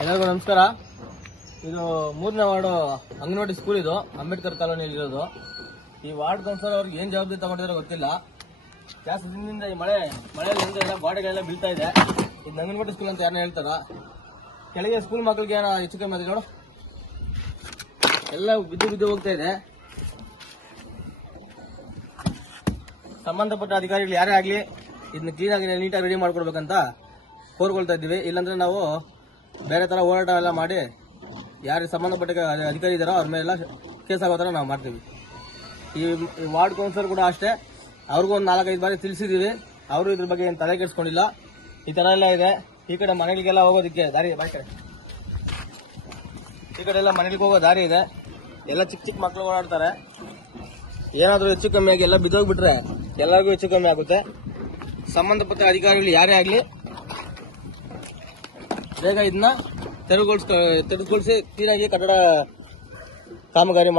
ಎಲ್ಲರಿಗೂ ನಮಸ್ಕಾರ. ಇದು 3ನೇ ವಾರ್ಡು ಅಂಗನವಾಡಿ ಸ್ಕೂಲ್. ಇದು ಅಂಬೇಡ್ಕರ್ ಕಾಲೋನಿಯಲ್ಲಿ ಇರೋದು. ಈ ವಾರ್ಡ್ ಕೌನ್ಸಿಲರ್ ಅವ್ರಿಗೆ ಏನ್ ಜವಾಬ್ದಾರಿ ತಗೊಂಡಿರೋ ಗೊತ್ತಿಲ್ಲ. ಜಾಸ್ತಿ ದಿನದಿಂದ ಈ ಮಳೆಯಲ್ಲಿ ಎಲ್ಲ ಗೋಡೆಗಳೆಲ್ಲ ಬೀಳ್ತಾ ಇದೆ. ಇದು ಅಂಗನವಾಡಿ ಸ್ಕೂಲ್ ಅಂತ ಯಾರನ್ನ ಹೇಳ್ತಾರ? ಕೆಳಗೆ ಸ್ಕೂಲ್ ಮಕ್ಕಳಿಗೆ ಏನೋ ಹೆಚ್ಚು ಕಮ್ಮಿ ಆದ್ರೆ ನೋಡು, ಎಲ್ಲ ಬಿದ್ದು ಹೋಗ್ತಾ ಇದೆ. ಸಂಬಂಧಪಟ್ಟ ಅಧಿಕಾರಿಗಳು ಯಾರೇ ಆಗ್ಲಿ ಇದನ್ನ ಕ್ಲೀನಾಗಿ ನೀಟಾಗಿ ರೆಡಿ ಮಾಡ್ಕೊಡ್ಬೇಕಂತ ಕೋರ್ಕೊಳ್ತಾ ಇದ್ದೀವಿ. ಇಲ್ಲಾಂದ್ರೆ ನಾವು ಬೇರೆ ತರ ಹೋರಾಟ ಎಲ್ಲ ಮಾಡಿ ಯಾರು ಸಂಬಂಧಪಟ್ಟ ಅಧಿಕಾರಿ ಇದಾರೋ ಅವ್ರ ಮೇಲೆಲ್ಲ ಕೇಸ್ ಆಗೋ ತರ ನಾವು ಮಾಡ್ತೀವಿ. ಈ ವಾರ್ಡ್ ಕೌನ್ಸಿಲರ್ ಕೂಡ ಅಷ್ಟೇ, ಅವ್ರಿಗೂ ಒಂದು 4-5 ಬಾರಿ ತಿಳಿಸಿದೀವಿ. ಅವರು ಇದ್ರ ಬಗ್ಗೆ ಏನು ತಲೆ ಕೆಡಿಸ್ಕೊಂಡಿಲ್ಲ. ಈ ತರ ಎಲ್ಲ ಇದೆ. ಈ ಕಡೆ ಮನೆಗಳಿಗೆಲ್ಲ ಹೋಗೋದಕ್ಕೆ ದಾರಿ ಇದೆ. ಈ ಕಡೆ ಎಲ್ಲ ಮನೆಗಳಿಗೆ ಹೋಗೋ ದಾರಿ ಇದೆ. ಎಲ್ಲ ಚಿಕ್ಕ ಮಕ್ಕಳು ಓಡಾಡ್ತಾರೆ. ಏನಾದ್ರೂ ಹೆಚ್ಚು ಕಮ್ಮಿ ಆಗಿ ಎಲ್ಲ ಬಿದ್ದೋಗ್ಬಿಟ್ರೆ ಎಲ್ಲರಿಗೂ ಹೆಚ್ಚು ಕಮ್ಮಿ ಆಗುತ್ತೆ. ಸಂಬಂಧಪಟ್ಟ ಅಧಿಕಾರಿಗಳು ಯಾರೇ ಆಗ್ಲಿ ಬೇಗ ಇದನ್ನ ತೆರವುಗೊಳಿಸಿ ಕ್ಲೀನಾಗಿ ಕಟ್ಟಡ ಕಾಮಗಾರಿ ಮಾಡಿ